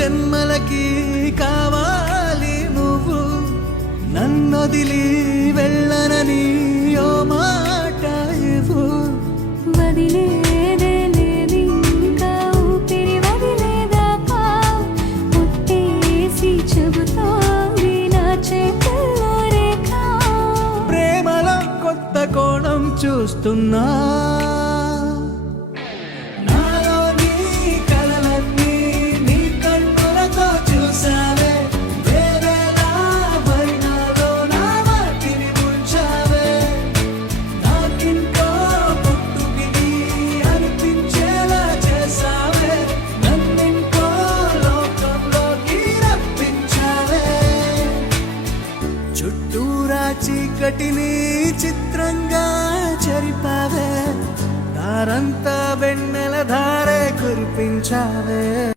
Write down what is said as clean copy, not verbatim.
జన్మలకి కావాలి నువ్వు, నన్నొదిలి వెళ్ళనని ఓ మాట ఇవ్వు. వదిలేదే లేదింకా ఊపిరి వదిలేదాకా, ముట్టేసి చెబుతోంది నా చేతుల్లో రేఖ. ప్రేమలో కొత్త కోణం చూస్తున్నా, నాలో నీ కలలన్నీ నీ కన్నులతో చూసావే, వేవేలా వర్ణాలో నా వాటిని ముంచావే. నాకింకో పుట్టుకిని అనిపించేలా చేసావే, నన్నింకో లోకంలోకి రప్పించావే. చుట్టూరా చీకటిని చిత్రంగా చెరిపావే, దారంతా వెన్నెల ధారే కురిపించావే.